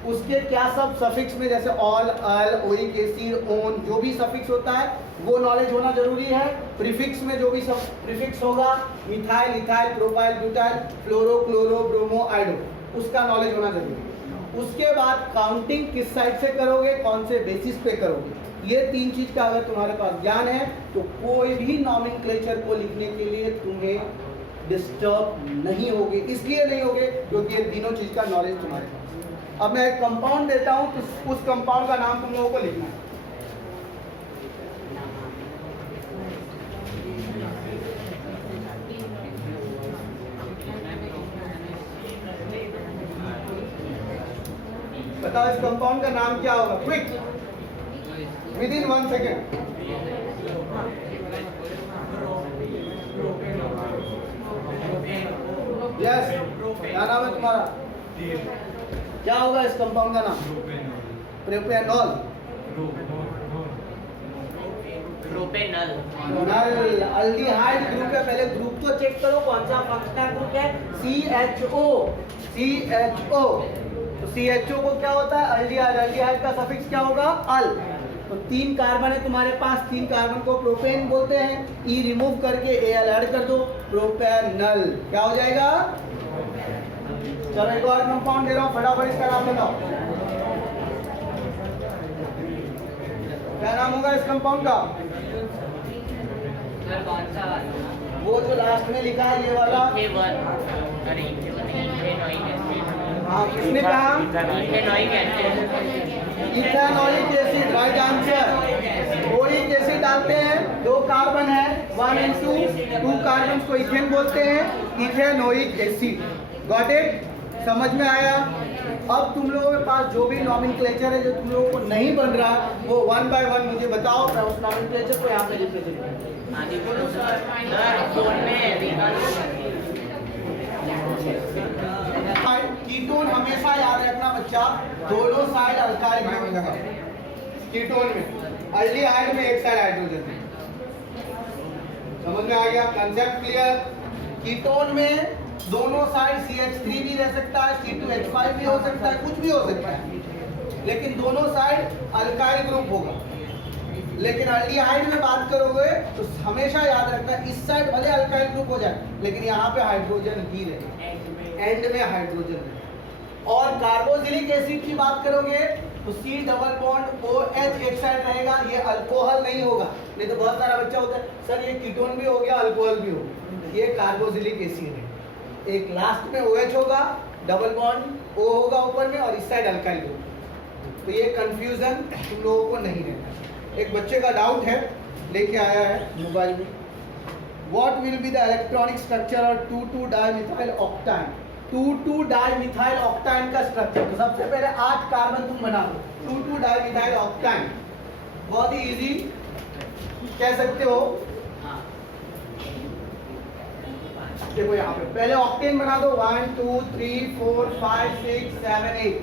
उसके क्या सब सफिक्स में, जैसे ऑल, अल, ओइक, एसिड, ओन, जो भी सफिक्स होता है वो नॉलेज होना जरूरी है। प्रीफिक्स में जो भी सब प्रीफिक्स होगा, मिथाइल, इथाइल, प्रोपाइल, ब्यूटाइल, फ्लोरो, क्लोरो, ब्रोमो, आइडो, उसका नॉलेज होना जरूरी है। उसके बाद काउंटिंग किस साइड से करोगे, कौन से बेसिस पे करोगे, ये 3 चीज का अगर तुम्हारे पास ज्ञान है तो कोई भी नॉमेनक्लेचर को लिखने के लिए तुम्हें डिस्टर्ब नहीं होगे। इसलिए नहीं होगे क्योंकि ये तीनों चीज का नॉलेज तुम्हारे पास है। अब मैं एक कंपाउंड देता हूं तो उस कंपाउंड का नाम तुम लोगों को लिखना है। बताओ इस कंपाउंड का नाम क्या होगा, quick, with in 1 second. Yes, क्या नाम है तुम्हारा, क्या होगा इस कंपाउंड का नाम? प्रोपेनॉल। प्रोपेनल। नल अल्डिहाइड ग्रुप है। पहले ग्रुप तो चेक करो कौन सा फंक्शनल ग्रुप है, CHO। CHO, तो CHO को क्या होता है, अल्डिहाइड। अल्डिहाइड का सफिक्स क्या होगा, अल। तो 3 कार्बन है तुम्हारे पास, 3 कार्बन को प्रोपेन बोलते हैं। ई रिमूव करके Al ऐड कर दो, प्रोपेनल क्या हो जाएगा। चलो एक और कंपाउंड दे रहा हूं, फटाफट इसका नाम बताओ, क्या नाम होगा इस कंपाउंड का? सर कौन सा? वो जो लास्ट में लिखा है ये वाला। अरे इथेनॉइक एसिड। हाँ, किसने कहा? Ethanoic acid. Ethanoic acid, right answer. Oic acid डालते हैं, 2 कार्बन है, 1 and 2 कार्बन को इथेन बोलते हैं, इथेनोइक एसिड। Got it? समझ में आया? अब तुम लोगों के पास जो भी नॉमेनक्लेचर है जो तुम लोगों को नहीं बन रहा वो 1 by 1 मुझे बताओ, मैं उस नॉमेनक्लेचर को यहाँ पे रिप्रेजेंट करूँ। हाँ जी बोलो सर। फोन में कीटोन हमेशा याद रखना बच्चा, दोनों साइड अल्काइल ग्रुप लगा। कीटोन में अल्डिहाइड में एक साइड हाइड्रोजन है। समझ में आ गया? Concept clear? कीटोन में दोनों साइड CH3 भी रह सकता है, C2H5 भी हो सकता है, कुछ भी हो सकता है, लेकिन दोनों साइड अल्काइल ग्रुप होगा। लेकिन अल्डिहाइड में बात करोगे तो हमेशा याद रखना इस साइड भले अल्काइल ग्रुप हो जाए लेकिन यहाँ पे हाइड्रोजन ही रहे, एंड में हाइड्रोजन रहे। और कार्बोक्सिलिक एसिड की बात करोगे तो C डबल बॉन्ड OH एक साइड रहेगा, ये अल्कोहल नहीं होगा। नहीं तो बहुत सारा बच्चा होता है सर ये कीटोन भी हो गया अल्कोहल भी हो गया, ये कार्बोक्सिलिक एसिड है। एक लास्ट में OH होगा, डबल बॉन्ड O होगा ऊपर में और इस साइड अल्काइल होगा। तो ये कंफ्यूजन तुम लोगों को नहीं रहना। एक बच्चे का डाउट है, लेके आया है मोबाइल में, what will be the electronic structure और 2,2-डाइमिथाइल ऑक्टाइन। 2,2-डाइमिथाइल ऑक्टाइन का स्ट्रक्चर, तो सबसे पहले 8 कार्बन तुम बना दो, 2,2-डाइमिथाइल ऑक्टाइन। बहुत ही इजी कह सकते हो। देखो यहाँ पे पहले ऑक्टेन बना दो, 1 2 3 4 5 6 7 8,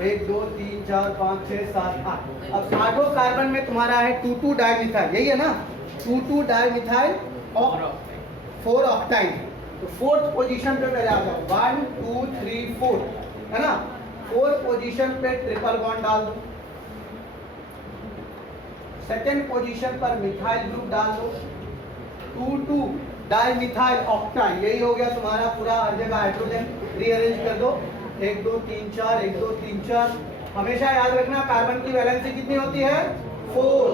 1 2 3 4 5 6 7 8। अब 8 कार्बन में तुम्हारा है 2,2-डाइमिथाइल, यही है ना, 2,2-डाइमिथाइल 4 ऑक्टाइन। तो 4th पोजीशन पे पहले आ जाओ, 1 2 3 4 है ना। 4th पोजीशन पे ट्रिपल बॉन्ड डाल दो, 2nd पोजीशन पर मिथाइल ग्रुप डाल दो, 2,2-डाइमिथाइल ऑक्टाइन, यही हो गया तुम्हारा पूरा, हर जगह हाइड्रोजन रीअरेंज कर दो, 1 2 3 4 1 2 3 4। हमेशा याद रखना कार्बन की वैलेंसी कितनी होती है, 4।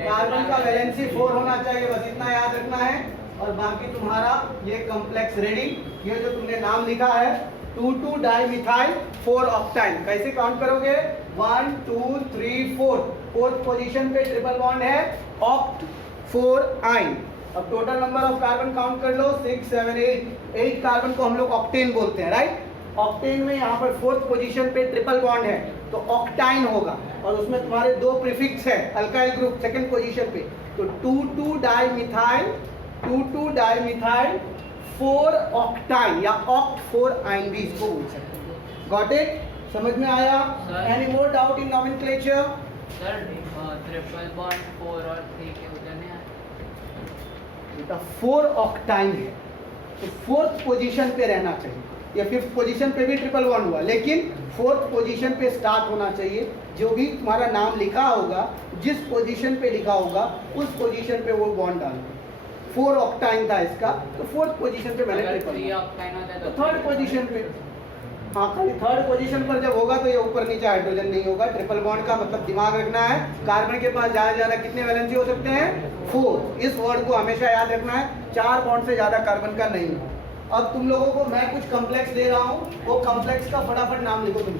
कार्बन का वैलेंसी 4 होना चाहिए, बस इतना याद रखना है। और बाकी तुम्हारा ये कॉम्प्लेक्स रेडी, ये जो तुमने नाम लिखा है 2,2-डाइमिथाइल 4 ऑक्टाइन, कैसे काउंट करोगे, 1 2 3 4। 4th पोजीशन पे ट्रिपल बॉन्ड है, ऑक्ट 4 आइन। अब total number of carbon count कर लो, 6 7 8 कार्बन को हम लोग ऑक्टेन बोलते हैं, राइट। ऑक्टेन में यहाँ पर 4th पोजीशन पे ट्रिपल बॉन्ड है तो ऑक्टाइन होगा, और उसमें तुम्हारे 2 प्रीफिक्स है अल्काइल ग्रुप 2nd पोजीशन पे, तो 2,2-डाइमिथाइल 4 ऑक्टाइन या ऑक्ट 4 आइन भी इसको बोल सकते हैं। Got it? समझ में आया? Any more doubt in nomenclature? Sir triple bond 4 और 3 के उधर नहीं आया। बेटा 4 ऑक्टाइन है तो 4th पोजीशन पे रहना चाहिए। ये 5th पोजीशन पे भी ट्रिपल बॉन्ड हुआ, लेकिन 4th पोजीशन पे स्टार्ट होना चाहिए। जो भी तुम्हारा नाम लिखा होगा, जिस पोजीशन पे लिखा होगा उस पोजीशन पे वो बॉन्ड डालो। 4 ऑक्टाइन था इसका, तो 4th पोजीशन पे मैंने अगर ट्रिपल 3 ऑक्टाइन होता है तो 3rd पोजीशन पे, हाँ खाली 3rd पोजीशन पर जब होगा तो ये ऊपर नीचे हाइड्रोजन नहीं होगा। ट्रिपल बॉन्ड का मतलब दिमाग रखना है, कार्बन के पास ज्यादा ज्यादा कितने वैलेंसी हो सकते हैं? 4। इस वर्ड को हमेशा याद रखना है, 4 बॉन्ड से ज्यादा कार्बन का नहीं है। अब तुम लोगों को मैं कुछ कॉम्प्लेक्स दे रहा हूँ, वो कॉम्प्लेक्स का फटाफट नाम लिखो तुम।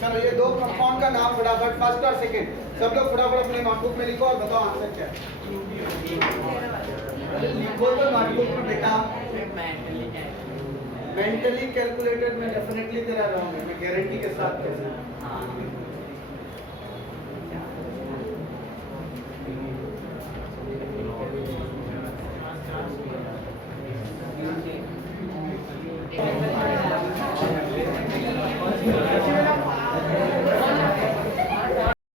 चलो ये 2 कंपाउंड का नाम फटाफट, फर्स्ट और सेकंड, सब लोग फटाफट अपने नोटबुक में लिखो और बताओ आंसर क्या है। लिखो तो नोटबुक में बेटा। मेंटली कैलकुलेटेड में डेफिनेटली तेरा रॉन्ग है, मैं गारंटी के साथ कह सकता हूं।